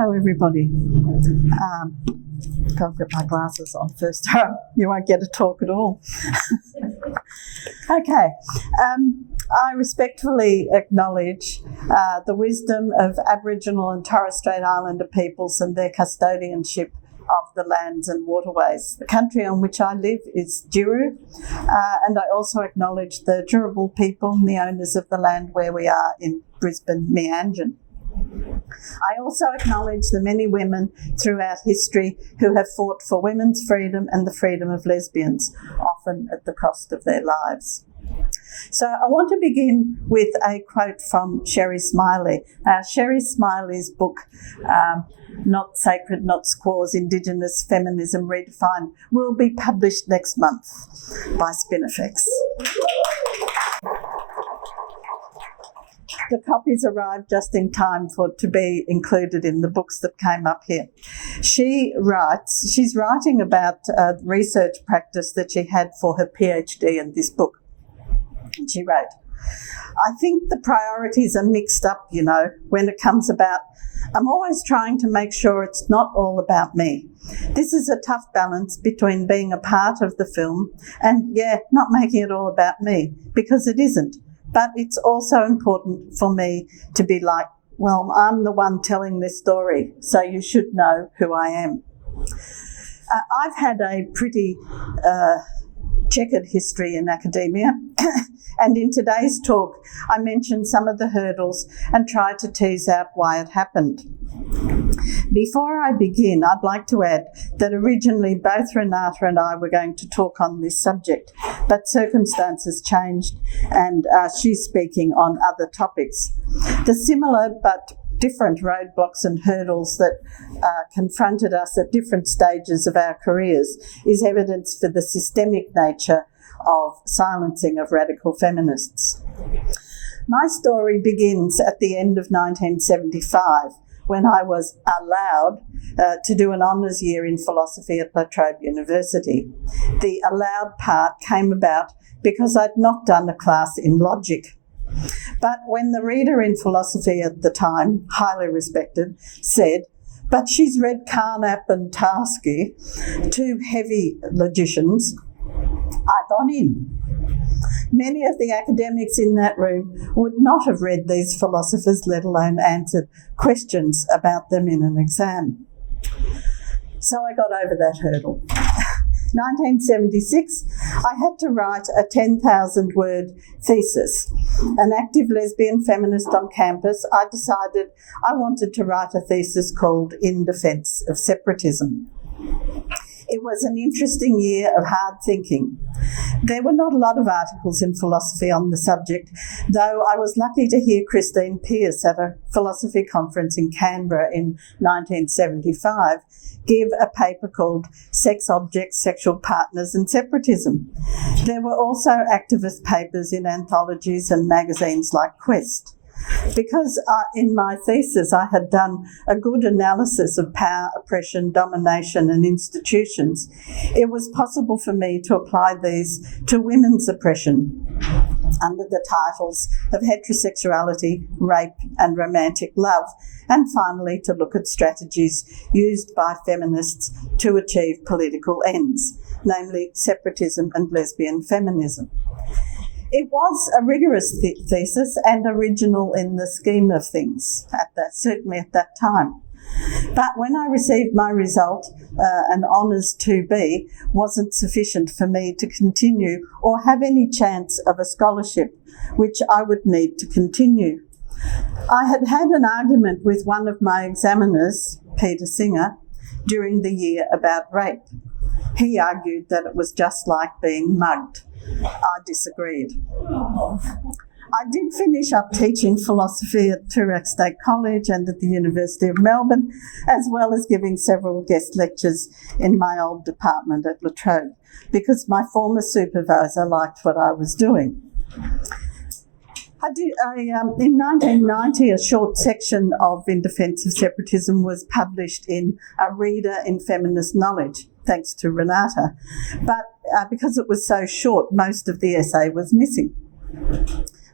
Hello, everybody. I'll get my glasses on first. You won't get to talk at all. Okay. I respectfully acknowledge the wisdom of Aboriginal and Torres Strait Islander peoples and their custodianship of the lands and waterways. The country on which I live is Diru, and I also acknowledge the Turrbal people and the owners of the land where we are in Brisbane, Meanjin. I also acknowledge the many women throughout history who have fought for women's freedom and the freedom of lesbians, often at the cost of their lives. So I want to begin with a quote from Sherry Smiley. Sherry Smiley's book, Not Sacred, Not Squaws, Indigenous Feminism Redefined, will be published next month by Spinifex. The copies arrived just in time to be included in the books that came up here. She's writing about research practice that she had for her PhD in this book. And she wrote, I think the priorities are mixed up, when it comes about. I'm always trying to make sure it's not all about me. This is a tough balance between being a part of the film and, not making it all about me, because it isn't. But it's also important for me to be like, well, I'm the one telling this story, so you should know who I am. I've had a pretty checkered history in academia, and in today's talk, I mentioned some of the hurdles and tried to tease out why it happened. Before I begin, I'd like to add that originally both Renata and I were going to talk on this subject, but circumstances changed and she's speaking on other topics. The similar but different roadblocks and hurdles that confronted us at different stages of our careers is evidence for the systemic nature of silencing of radical feminists. My story begins at the end of 1975, when I was allowed to do an honours year in philosophy at Trobe University. The allowed part came about because I'd not done a class in logic. But when the reader in philosophy at the time, highly respected, said, but she's read Carnap and Tarski, two heavy logicians, I got in. Many of the academics in that room would not have read these philosophers, let alone answered questions about them in an exam. So I got over that hurdle. 1976, I had to write a 10,000-word thesis. An active lesbian feminist on campus, I decided I wanted to write a thesis called In Defence of Separatism. It was an interesting year of hard thinking. There were not a lot of articles in philosophy on the subject, though I was lucky to hear Christine Pearce at a philosophy conference in Canberra in 1975 give a paper called Sex Objects, Sexual Partners and Separatism. There were also activist papers in anthologies and magazines like Quest. Because in my thesis I had done a good analysis of power, oppression, domination and institutions, it was possible for me to apply these to women's oppression under the titles of heterosexuality, rape and romantic love, and finally to look at strategies used by feminists to achieve political ends, namely separatism and lesbian feminism. It was a rigorous thesis and original in the scheme of things, certainly at that time. But when I received my result, an Honours 2B wasn't sufficient for me to continue or have any chance of a scholarship, which I would need to continue. I had had an argument with one of my examiners, Peter Singer, during the year about rape. He argued that it was just like being mugged. I disagreed. I did finish up teaching philosophy at Toorak State College and at the University of Melbourne, as well as giving several guest lectures in my old department at La Trobe, because my former supervisor liked what I was doing. In 1990, a short section of In Defence of Separatism was published in A Reader in Feminist Knowledge, thanks to Renata, but because it was so short, most of the essay was missing.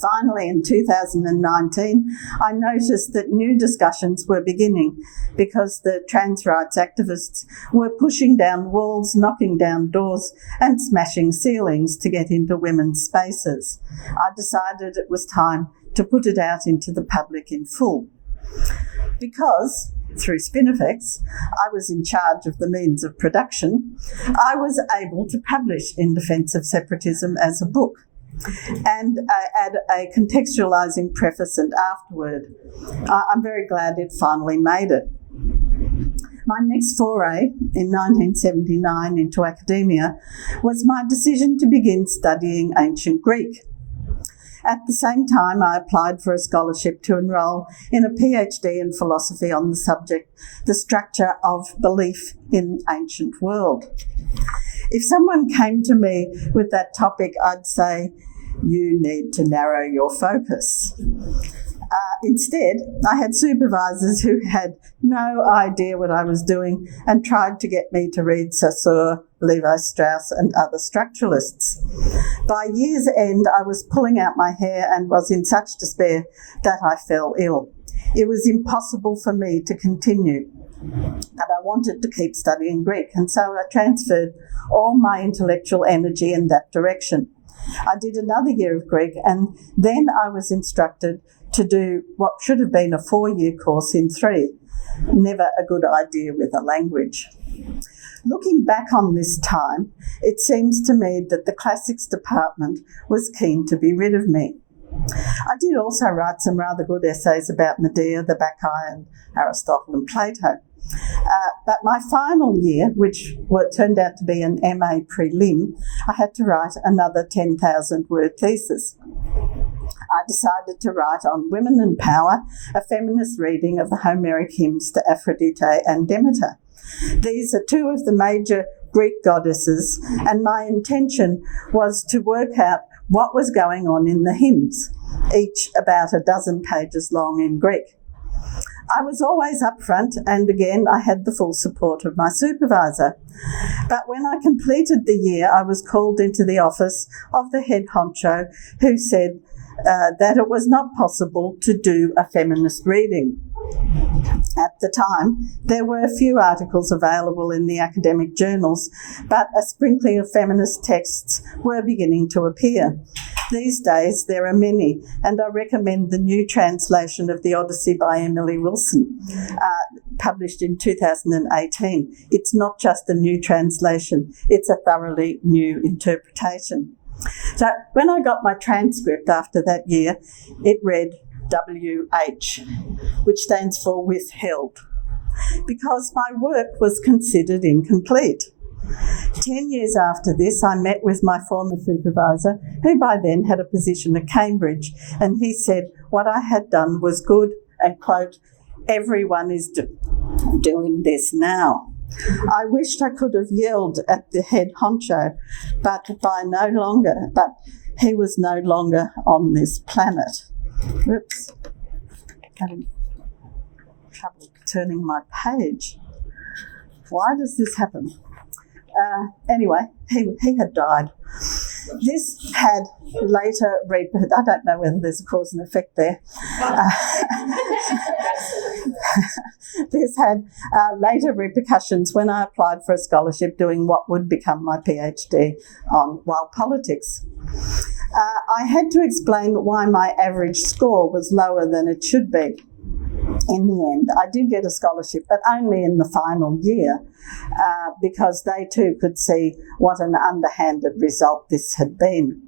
Finally, in 2019, I noticed that new discussions were beginning because the trans rights activists were pushing down walls, knocking down doors, and smashing ceilings to get into women's spaces. I decided it was time to put it out into the public in full. Because, through Spinifex, I was in charge of the means of production, I was able to publish In Defence of Separatism as a book and add a contextualising preface and afterword. I'm very glad it finally made it. My next foray in 1979 into academia was my decision to begin studying ancient Greek. At the same time, I applied for a scholarship to enrol in a PhD in philosophy on the subject, the structure of belief in ancient world. If someone came to me with that topic, I'd say, you need to narrow your focus. Instead, I had supervisors who had no idea what I was doing and tried to get me to read Saussure, Levi-Strauss and other structuralists. By year's end, I was pulling out my hair and was in such despair that I fell ill. It was impossible for me to continue, but I wanted to keep studying Greek, and so I transferred all my intellectual energy in that direction. I did another year of Greek, and then I was instructed to do what should have been a 4-year course in 3. Never a good idea with a language. Looking back on this time, it seems to me that the classics department was keen to be rid of me. I did also write some rather good essays about Medea, the Bacchae, and Aristotle and Plato. But my final year, which turned out to be an MA prelim, I had to write another 10,000-word thesis. I decided to write on Women and Power, a feminist reading of the Homeric hymns to Aphrodite and Demeter. These are two of the major Greek goddesses, and my intention was to work out what was going on in the hymns, each about a dozen pages long in Greek. I was always up front, and again I had the full support of my supervisor. But when I completed the year, I was called into the office of the head honcho, who said that it was not possible to do a feminist reading. At the time, there were a few articles available in the academic journals, but a sprinkling of feminist texts were beginning to appear. These days, there are many, and I recommend the new translation of the Odyssey by Emily Wilson, published in 2018. It's not just a new translation, it's a thoroughly new interpretation. So when I got my transcript after that year, it read WH, which stands for withheld, because my work was considered incomplete. 10 years after this, I met with my former supervisor, who by then had a position at Cambridge, and he said what I had done was good and, quote, everyone is doing this now. I wished I could have yelled at the head honcho, but he was no longer on this planet. Oops, having trouble turning my page. Why does this happen? Anyway, he had died. This had later I don't know whether there's a cause and effect there. This had later repercussions when I applied for a scholarship doing what would become my PhD on wild politics. I had to explain why my average score was lower than it should be. In the end, I did get a scholarship, but only in the final year, because they too could see what an underhanded result this had been.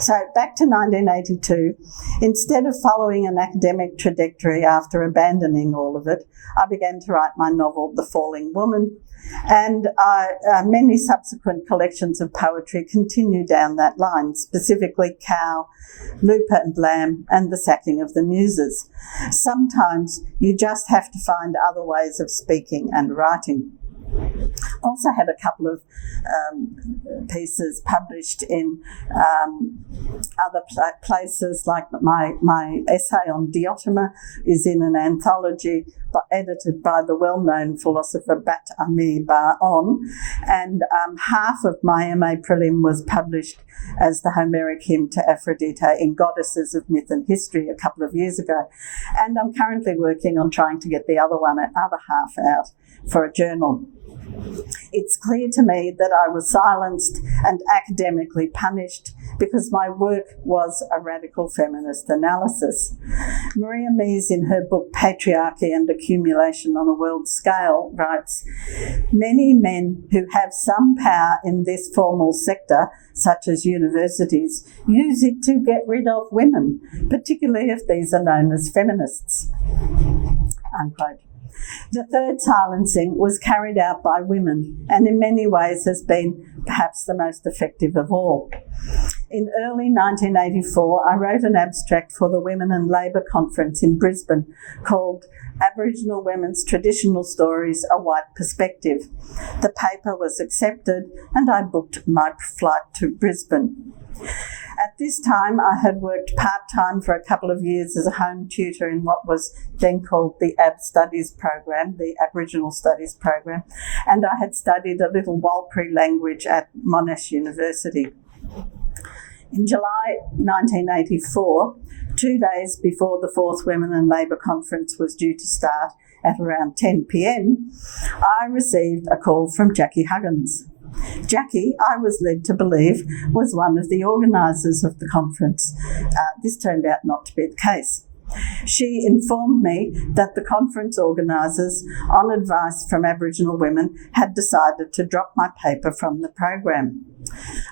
So back to 1982, instead of following an academic trajectory after abandoning all of it, I began to write my novel, The Falling Woman, and many subsequent collections of poetry continue down that line, specifically Cow, Looper and Lamb, and The Sacking of the Muses. Sometimes you just have to find other ways of speaking and writing. Also had a couple of pieces published in other places, like my essay on Diotima is in an anthology edited by the well-known philosopher Bat Amir Bar-On, and half of my MA prelim was published as the Homeric hymn to Aphrodite in Goddesses of Myth and History a couple of years ago, and I'm currently working on trying to get the other half out for a journal. It's clear to me that I was silenced and academically punished because my work was a radical feminist analysis. Maria Mies, in her book Patriarchy and Accumulation on a World Scale, writes, "Many men who have some power in this formal sector, such as universities, use it to get rid of women, particularly if these are known as feminists." Unquote. The third silencing was carried out by women and in many ways has been perhaps the most effective of all. In early 1984, I wrote an abstract for the Women and Labour Conference in Brisbane called Aboriginal Women's Traditional Stories, A White Perspective. The paper was accepted and I booked my flight to Brisbane. At this time, I had worked part-time for a couple of years as a home tutor in what was then called the AB Studies program, the Aboriginal Studies program, and I had studied a little Warlpiri language at Monash University. In July 1984, 2 days before the fourth Women and Labour Conference was due to start at around 10 p.m, I received a call from Jackie Huggins. Jackie, I was led to believe, was one of the organisers of the conference. This turned out not to be the case. She informed me that the conference organisers, on advice from Aboriginal women, had decided to drop my paper from the program.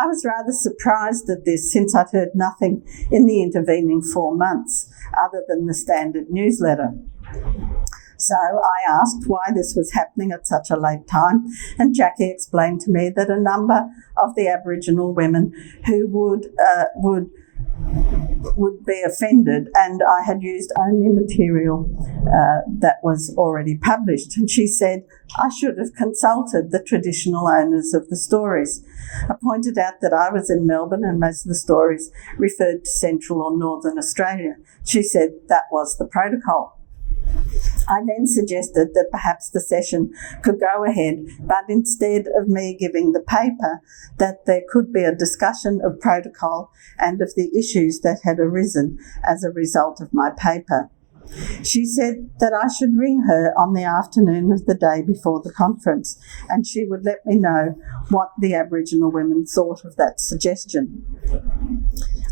I was rather surprised at this, since I'd heard nothing in the intervening 4 months other than the standard newsletter. So I asked why this was happening at such a late time, and Jackie explained to me that a number of the Aboriginal women who would be offended, and I had used only material that was already published. And she said I should have consulted the traditional owners of the stories. I pointed out that I was in Melbourne and most of the stories referred to Central or Northern Australia. She said that was the protocol. I then suggested that perhaps the session could go ahead, but instead of me giving the paper, that there could be a discussion of protocol and of the issues that had arisen as a result of my paper. She said that I should ring her on the afternoon of the day before the conference, and she would let me know what the Aboriginal women thought of that suggestion.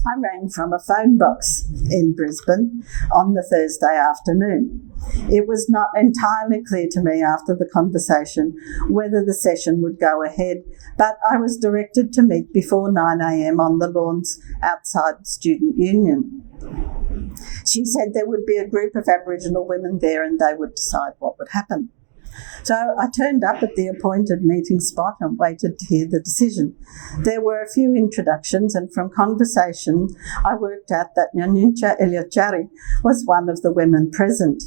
I rang from a phone box in Brisbane on the Thursday afternoon. It was not entirely clear to me after the conversation whether the session would go ahead, but I was directed to meet before 9 a.m. on the lawns outside the Student Union. She said there would be a group of Aboriginal women there and they would decide what would happen. So I turned up at the appointed meeting spot and waited to hear the decision. There were a few introductions, and from conversation I worked out that Nyanuncha Eliachari was one of the women present.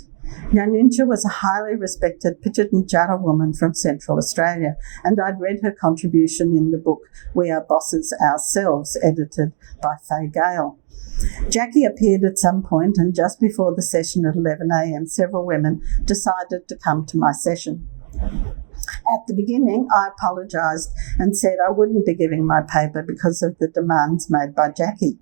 Nyanuncha was a highly respected Pitjantjatjara woman from Central Australia, and I'd read her contribution in the book We Are Bosses Ourselves, edited by Faye Gale. Jackie appeared at some point, and just before the session at 11 a.m, several women decided to come to my session. At the beginning, I apologised and said I wouldn't be giving my paper because of the demands made by Jackie.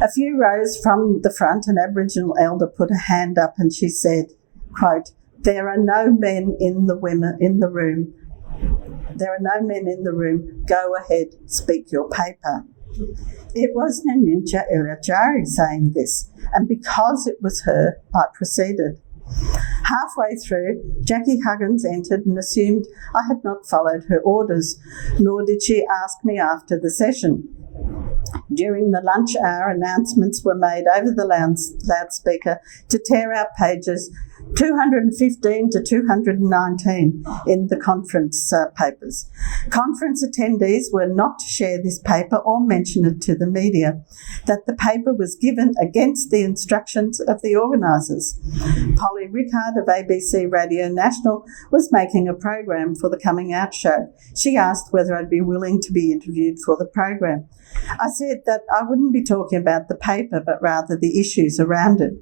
A few rows from the front, an Aboriginal elder put a hand up and she said, quote, "There are no men in the room. There are no men in the room. Go ahead, speak your paper." It was Nyanuncha Eliachari saying this, and because it was her, I proceeded. Halfway through, Jackie Huggins entered and assumed I had not followed her orders, nor did she ask me after the session. During the lunch hour, announcements were made over the loudspeaker to tear out pages 215 to 219 in the conference papers. Conference attendees were not to share this paper or mention it to the media, that the paper was given against the instructions of the organisers. Polly Rickard of ABC Radio National was making a program for the Coming Out show. She asked whether I'd be willing to be interviewed for the program. I said that I wouldn't be talking about the paper, but rather the issues around it.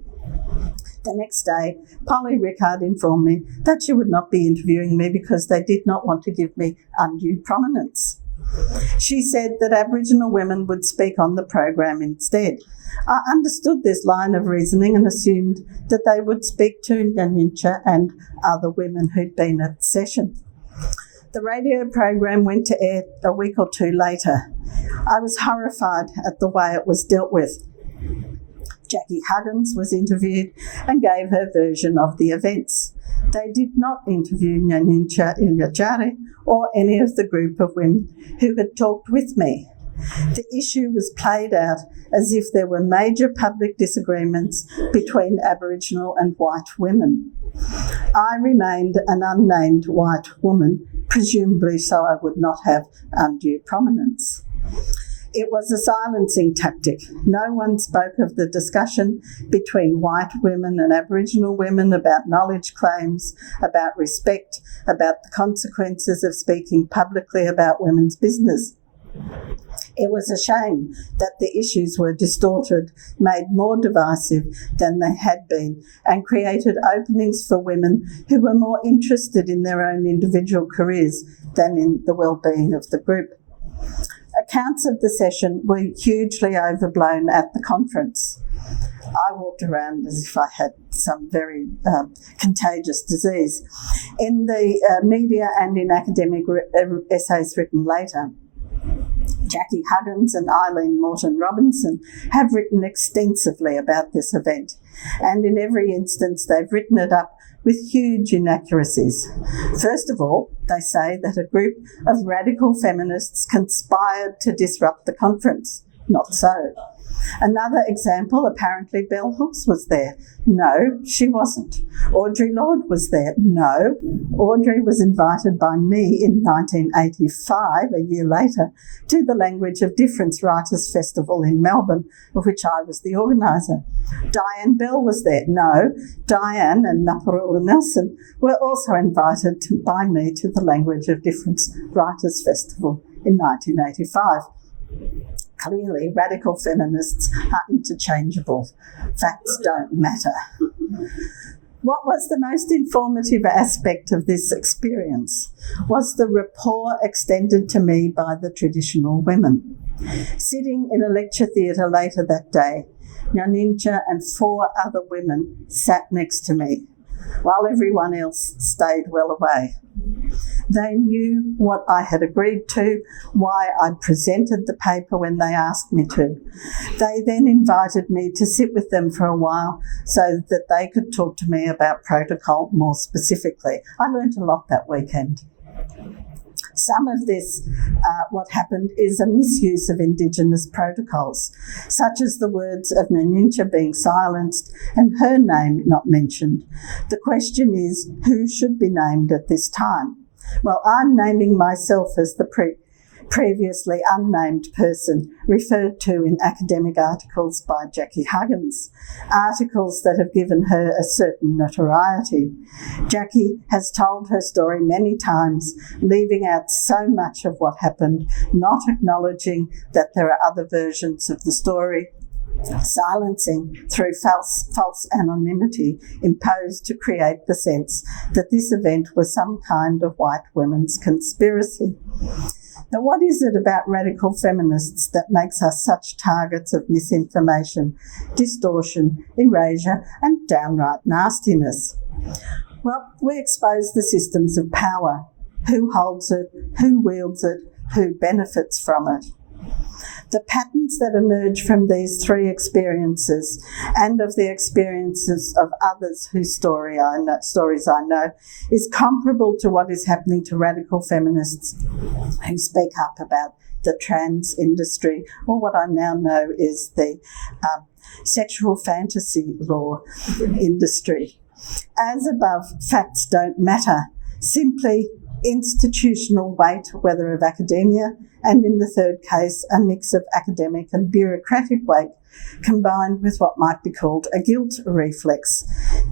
The next day, Polly Rickard informed me that she would not be interviewing me because they did not want to give me undue prominence. She said that Aboriginal women would speak on the program instead. I understood this line of reasoning and assumed that they would speak to Nyanjincha and other women who'd been at the session. The radio program went to air a week or two later. I was horrified at the way it was dealt with. Jackie Huggins was interviewed and gave her version of the events. They did not interview Nyanjincha Ilyachari or any of the group of women who had talked with me. The issue was played out as if there were major public disagreements between Aboriginal and white women. I remained an unnamed white woman, presumably so I would not have undue prominence. It was a silencing tactic. No one spoke of the discussion between white women and Aboriginal women about knowledge claims, about respect, about the consequences of speaking publicly about women's business. It was a shame that the issues were distorted, made more divisive than they had been, and created openings for women who were more interested in their own individual careers than in the well-being of the group. Accounts of the session were hugely overblown at the conference. I walked around as if I had some very contagious disease. In the media and in academic essays written later, Jackie Huggins and Eileen Morton-Robinson have written extensively about this event, and in every instance they've written it up with huge inaccuracies. First of all, they say that a group of radical feminists conspired to disrupt the conference. Not so. Another example, apparently Bell Hooks was there. No, she wasn't. Audre Lorde was there. No. Audrey was invited by me in 1985, a year later, to the Language of Difference Writers' Festival in Melbourne, of which I was the organiser. Diane Bell was there. No. Diane and Naparula Nelson were also invited by me to the Language of Difference Writers' Festival in 1985. Clearly, radical feminists are interchangeable. Facts don't matter. What was the most informative aspect of this experience was the rapport extended to me by the traditional women. Sitting in a lecture theatre later that day, Nyanjincha and 4 other women sat next to me, while everyone else stayed well away. They knew what I had agreed to, why I'd presented the paper when they asked me to. They then invited me to sit with them for a while so that they could talk to me about protocol more specifically. I learned a lot that weekend. Some of this, what happened, is a misuse of Indigenous protocols, such as the words of Nyanjincha being silenced and her name not mentioned. The question is, who should be named at this time? Well, I'm naming myself as the previously unnamed person referred to in academic articles by Jackie Huggins, articles that have given her a certain notoriety. Jackie has told her story many times, leaving out so much of what happened, not acknowledging that there are other versions of the story, silencing through false anonymity imposed to create the sense that this event was some kind of white women's conspiracy. Now, what is it about radical feminists that makes us such targets of misinformation, distortion, erasure, and downright nastiness? Well, we expose the systems of power. Who holds it? Who wields it? Who benefits from it? The patterns that emerge from these 3 experiences and of the experiences of others whose stories I know is comparable to what is happening to radical feminists who speak up about the trans industry, or what I now know is the sexual fantasy law industry. As above, facts don't matter. Simply institutional weight, whether of academia, and in the third case, a mix of academic and bureaucratic weight, combined with what might be called a guilt reflex.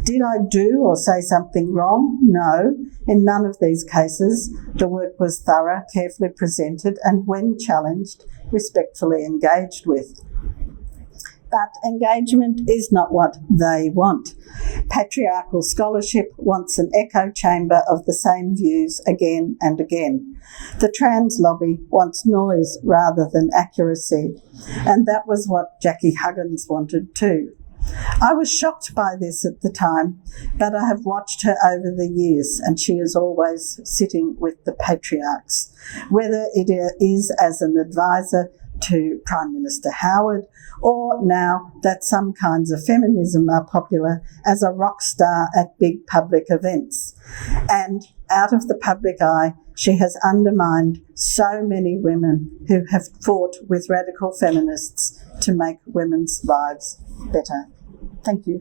Did I do or say something wrong? No. In none of these cases, the work was thorough, carefully presented, and when challenged, respectfully engaged with. But engagement is not what they want. Patriarchal scholarship wants an echo chamber of the same views again and again. The trans lobby wants noise rather than accuracy, and that was what Jackie Huggins wanted too. I was shocked by this at the time, but I have watched her over the years, and she is always sitting with the patriarchs, whether it is as an advisor to Prime Minister Howard, or now that some kinds of feminism are popular, as a rock star at big public events. And out of the public eye, she has undermined so many women who have fought with radical feminists to make women's lives better. Thank you.